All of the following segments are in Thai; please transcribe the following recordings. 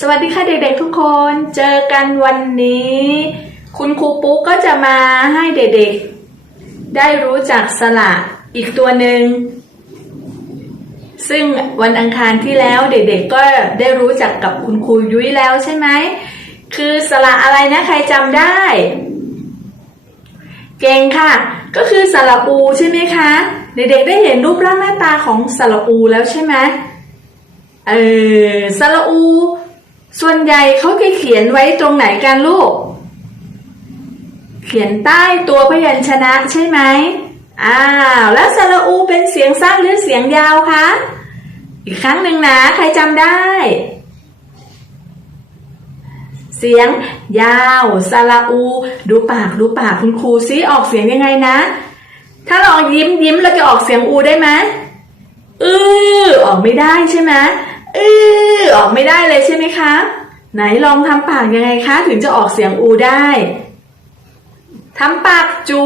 สวัสดีค่ะเด็กๆทุกคน เจอกันวันนี้ คุณครูปุ๊กก็จะมาให้เด็กๆ ได้รู้จักสระอีกตัวหนึ่ง ซึ่งวันอังคารที่แล้วเด็กๆ ก็ได้รู้จักกับคุณครูยุ้ยแล้วใช่ไหม คือสระอะไรนะใครจำได้ เก่งค่ะ ก็คือสระอูใช่ไหมคะ เด็กๆ ได้เห็นรูปร่างหน้าตาของสระอูแล้วใช่ไหมเออสระอู ส่วนใหญ่เขาจะเขียนไว้ตรงไหนกันลูก เขียนใต้ตัวพยัญชนะใช่ไหมอ้าว แล้วสระอูเป็นเสียงสั้นหรือเสียงยาวคะ อีกครั้งหนึ่งนะ ใครจำได้ เสียงยาวสระอู ดูปากดูปากคุณครูซิออกเสียงยังไงนะ ถ้าลองยิ้มยิ้มเราจะออกเสียงอูได้ไหมอือออกไม่ได้ใช่ไหมอือออกไม่ได้เล ไหมคะ ไหนลองทำปากยังไงคะ ถึงจะออกเสียงอูได้ทำปากจู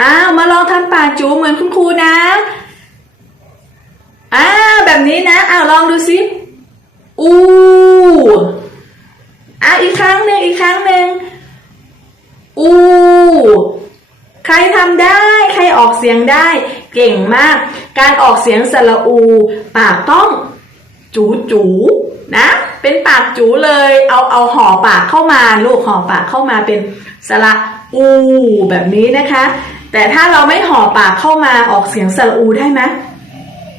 อ้าวมาลองทำปากจูเหมือนคุณครูนะอ้าแบบนี้นะอ้าวลองดูสิอูอะอีกครั้งหนึ่งอีกครั้งหนึ่งอูใครทำได้ใครออกเสียงได้ เก่งมาก การออกเสียงสระอู ปากต้อง จูจูนะ เป็นปากจูเลย เอาเอาห่อปากเข้ามาลูกห่อปากเข้ามาเป็นสระอูแบบนี้นะคะ แต่ถ้าเราไม่ห่อปากเข้ามาออกเสียงสระอูได้ไหม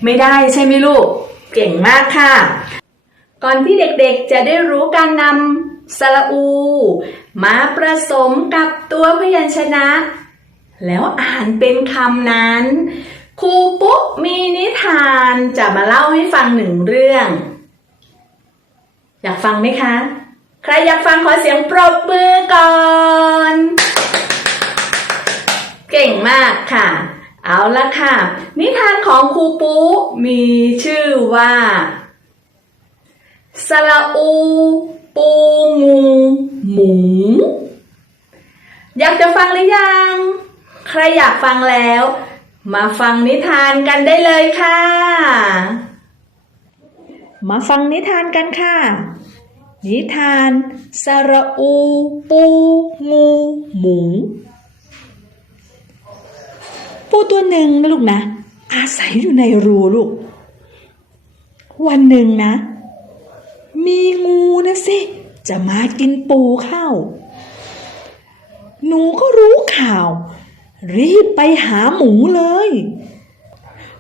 ไม่ได้ใช่ไหมลูก เก่งมากค่ะ ก่อนที่เด็กๆจะได้รู้การนำสระอู มาผสมกับตัวพยัญชนะ แล้วอ่านเป็นคำนั้น ครูปุ๊มีนิทานจะมาเล่าให้ฟังหนึ่งเรื่อง อยากฟังไหมคะ ใครอยากฟังขอเสียงปรบมือก่อน เก่งมากค่ะ เอาละค่ะ นิทานของครูปุ๊มีชื่อว่าสระอู ปูงูหมู อยากจะฟังหรือยัง ใครอยากฟังแล้ว มาฟังนิทานกันได้เลยค่ะ มาฟังนิทานกันค่ะ นิทานสระอู ปู งู หมู ปูตัวหนึ่งนะลูกนะ อาศัยอยู่ในรูลูก วันหนึ่งนะ มีงูนะสิ จะมากินปูเข้า หนูก็รู้ข่าว รีบไปหาหมูเลย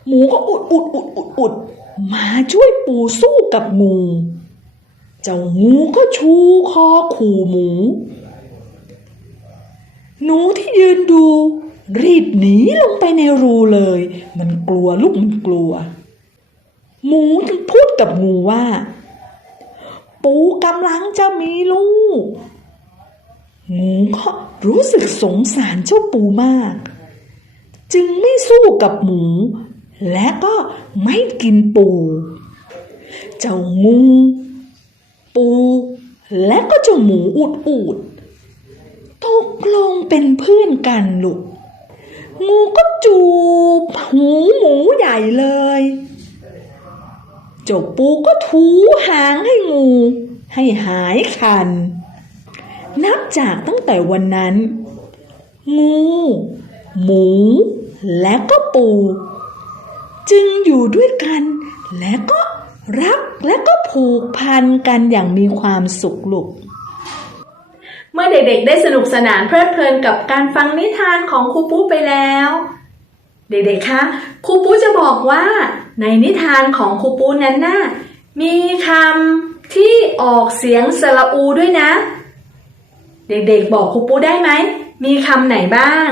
หมูก็อุดอุดอุดอุดอุดมาช่วยปู่สู้กับงู เจ้างูก็ชูคอขู่หมู หนูที่ยืนดู รีบหนีลงไปในรูเลย มันกลัวลูกมันกลัว หมูจึงพูดกับงูว่า ปูกำลังจะมีลูก งูก็รู้สึกสงสารเจ้าปูมาก จึงไม่สู้กับหมู และก็ไม่กินปู เจ้างู ปู และก็เจ้าหมูอุดอูดตกลงเป็นเพื่อนกันลูกงูก็จูบหูหมูใหญ่เลยเจ้าปูก็ถูหางให้งู ให้หายคัน นับจากตั้งแต่วันนั้น งู หมู และก็ปู จึงอยู่ด้วยกัน และก็รักและก็ผูกพันกันอย่างมีความสุขลูกเมื่อเด็กๆ ได้สนุกสนานเพลิดเพลินกับการฟังนิทานของครูปุ๊ไปแล้ว เด็กๆ คะครูปุ๊จะบอกว่า ในนิทานของครูปุ๊นั้นน่ะมีคำที่ออกเสียงสระอูด้วยนะ เด็กๆ บอกครูปุ๊ได้ไหม มีคำไหนบ้าง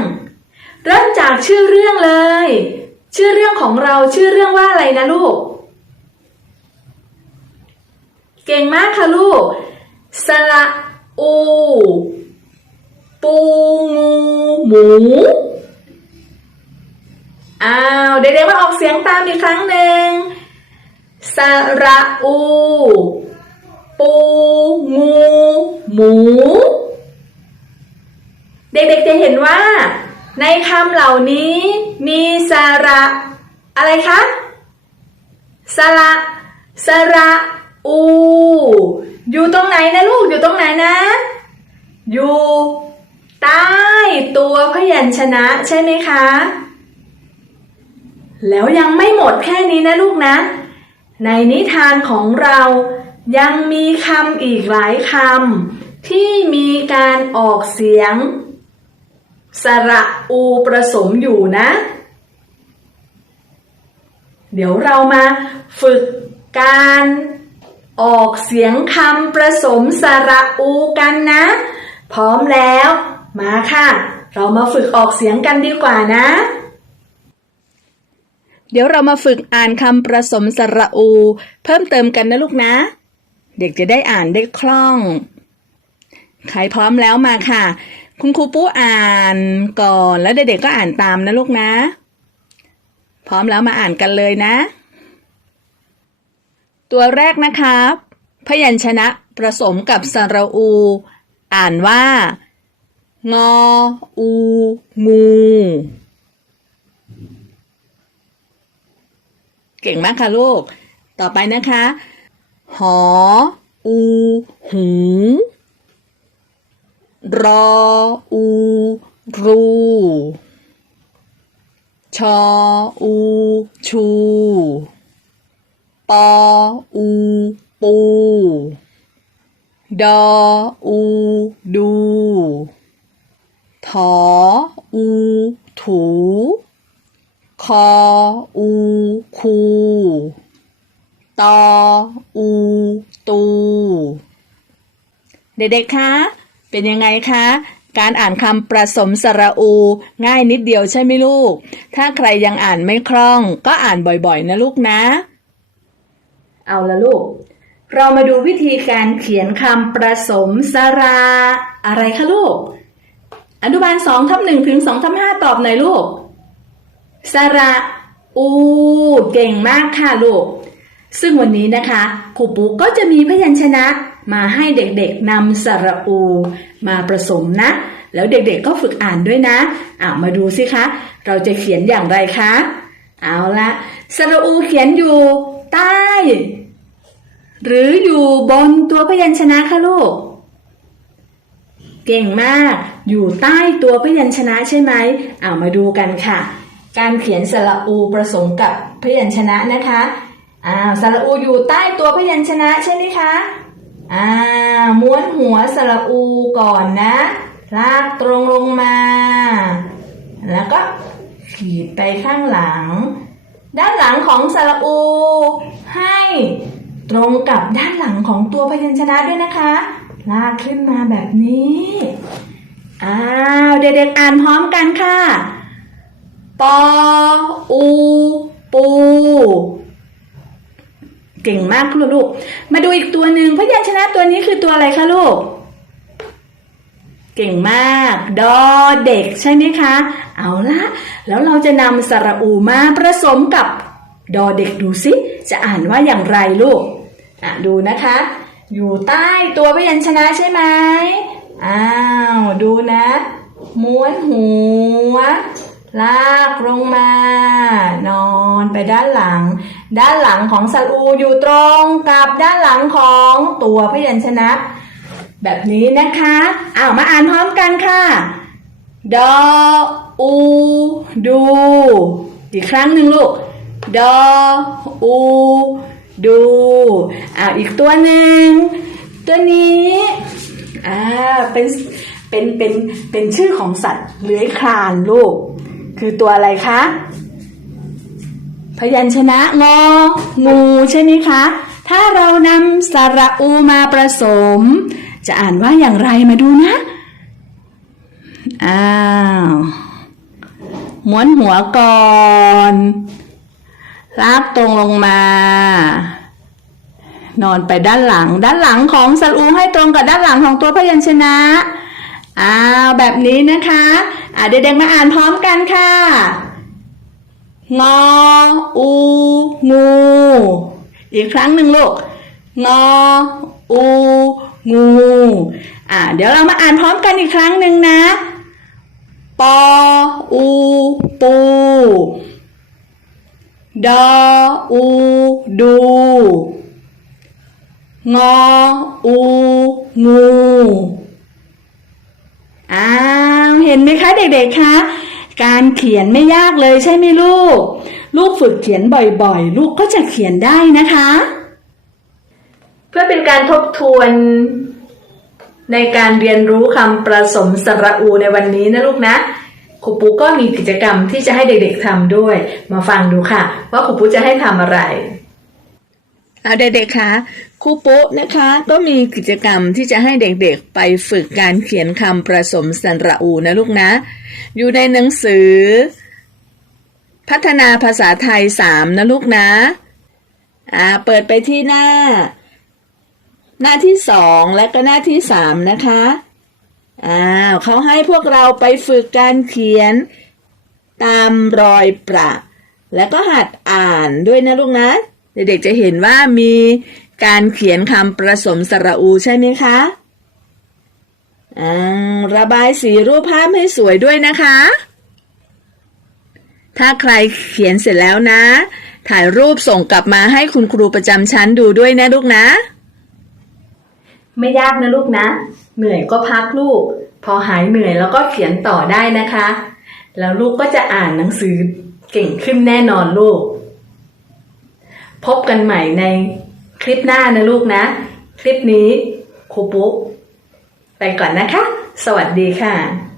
เริ่มจากชื่อเรื่องเลย ชื่อเรื่องของเราชื่อเรื่องว่าอะไรนะลูก เก่งมากค่ะลูกสระอู ปูงูหมู อ้าว เด็กๆมาออกเสียงตามอีกครั้งหนึ่งสระอู ปูงูหมู เด็กๆจะเห็นว่า ในคำเหล่านี้มีสระ อะไรคะสระสระอู อยู่ตรงไหนนะลูกอยู่ตรงไหนนะ อยู่ใต้ตัวพยัญชนะใช่ไหมคะ แล้วยังไม่หมดแค่นี้นะลูกนะ ในนิทานของเรายังมีคำอีกหลายคำที่มีการออกเสียง สระอูประสมอยู่นะ เดี๋ยวเรามาฝึกการออกเสียงคำประสมสระอูกันนะ พร้อมแล้ว มาค่ะ เรามาฝึกออกเสียงกันดีกว่านะ เดี๋ยวเรามาฝึกอ่านคำประสมสระอู เพิ่มเติมกันนะลูกนะ เด็กจะได้อ่านได้คล่อง ใครพร้อมแล้วมาค่ะ คุณครูปู้อ่านก่อนแล้วเด็กๆก็อ่านตามนะลูกนะ พร้อมแล้วมาอ่านกันเลยนะ ตัวแรกนะครับ พยัญชนะผสมกับสระอู อ่านว่า งอ อู งู เก่งมากค่ะลูก ต่อไปนะคะ หอ อู หู รออูรูชออูชูปออูปูดออูดูถออูถูคออูคูตออูตู เด็กๆคะ เป็นยังไงคะ การอ่านคำประสมสระอู ง่ายนิดเดียวใช่ไหมลูก ถ้าใครยังอ่านไม่คล่อง ก็อ่านบ่อยๆ นะลูกนะ เอาละลูก เรามาดูวิธีการเขียนคำประสมสระอะไรคะลูก อนุบาลสองทับหนึ่งถึงสองทับห้าตอบหน่อยลูกสระอู เก่งมากค่ะลูก ซึ่งวันนี้นะคะครูปุ๊กก็จะมีพยัญชนะมาให้เด็กๆนำสระอู มาผสมนะ แล้วเด็กๆก็ฝึกอ่านด้วยนะอ่ามาดูสิคะ เราจะเขียนอย่างไรคะ เอาละสระอูเขียนอยู่ใต้ หรืออยู่บนตัวพยัญชนะคะลูก เก่งมาก อยู่ใต้ตัวพยัญชนะใช่ไหมเอามาดูกันค่ะ การเขียนสระอูผสมกับพยัญชนะนะคะ อ้าวสระอูอยู่ใต้ตัวพยัญชนะใช่ไหมคะอ่าม้วนหัวสระอูก่อนนะลากตรงลงมา แล้วก็ขีดไปข้างหลัง ด้านหลังของสระอู ให้ตรงกับด้านหลังของตัวพยัญชนะด้วยนะคะ ลากขึ้นมาแบบนี้อ้าวเด็กๆอ่านพร้อมกันค่ะ ปอ อู ปู เก่งมากคุณลูก มาดูอีกตัวหนึ่งพยัญชนะตัวนี้คือตัวอะไรคะลูก เก่งมาก ดอเด็กใช่ไหมคะ เอาละแล้วเราจะนำสระอูมาผสมกับดอเด็กดูสิจะอ่านว่าอย่างไรลูกอะดูนะคะ อยู่ใต้ตัวพยัญชนะใช่ไหมอ้าว ดูนะ ม้วนหัว ลากลงมา นอนไปด้านหลัง ด้านหลังของสระอูอยู่ตรงกับด้านหลังของตัวพยัญชนะ แบบนี้นะคะอ้าวมาอ่านพร้อมกันค่ะดออูดูอีกครั้งหนึ่งลูกดออูดูอ้าวอีกตัวหนึ่งตัวนี้อ่าเป็นเป็นเป็นเป็นชื่อของสัตว์เลื้อยคลานลูก คือตัวอะไรคะ พยัญชนะงอ งูใช่ไหมคะ ถ้าเรานำสระอูมาผสม จะอ่านว่าอย่างไรมาดูนะ อ้าวม้วนหัวก่อนลากตรงลงมา นอนไปด้านหลัง ด้านหลังของสระอูให้ตรงกับด้านหลังของตัวพยัญชนะ อ้าวแบบนี้นะคะ อ่าเด็กๆมาอ่านพร้อมกันค่ะ งอ อู งู อีกครั้งหนึ่งลูก งอ อู งู อ่าเดี๋ยวเรามาอ่านพร้อมกันอีกครั้งหนึ่งนะ ปอ อู ปู ดอ อู ดู งอ อู งู ห็นไหมคะเด็กๆคะการเขียนไม่ยากเลยใช่ไหมลูก ลูกฝึกเขียนบ่อยๆ ลูกก็จะเขียนได้นะคะ เพื่อเป็นการทบทวนในการเรียนรู้คำประสมสระอูในวันนี้นะลูกนะครูปุ๊กก็มีกิจกรรมที่จะให้เด็กๆทำด้วย มาฟังดูค่ะ ว่าครูปุ๊กจะให้ทำอะไร เอาเด็กๆคะครูปุ๊นะคะ ก็มีกิจกรรมที่จะให้เด็กๆไปฝึกการเขียนคำประสมสระอูนะลูกนะ อยู่ในหนังสือ พัฒนาภาษาไทยสามนะลูกนะ อ่า เปิดไปที่หน้า หน้าที่สองและก็หน้าที่สามนะคะ อ้าวเขาให้พวกเราไปฝึกการเขียนตามรอยประ แล้วก็หัดอ่านด้วยนะลูกนะ เด็กๆจะเห็นว่ามีการเขียนคำประสมสระอูใช่ไหมคะระบายสีรูปภาพให้สวยด้วยนะคะ ถ้าใครเขียนเสร็จแล้วนะ ถ่ายรูปส่งกลับมาให้คุณครูประจำชั้นดูด้วยนะลูกนะ ไม่ยากนะลูกนะ เหนื่อยก็พักลูก พอหายเหนื่อยแล้วก็เขียนต่อได้นะคะ แล้วลูกก็จะอ่านหนังสือเก่งขึ้นแน่นอนลูก พบกันใหม่ในคลิปหน้านะลูกนะ คลิปนี้ครูปุ๊ไปก่อนนะคะ สวัสดีค่ะ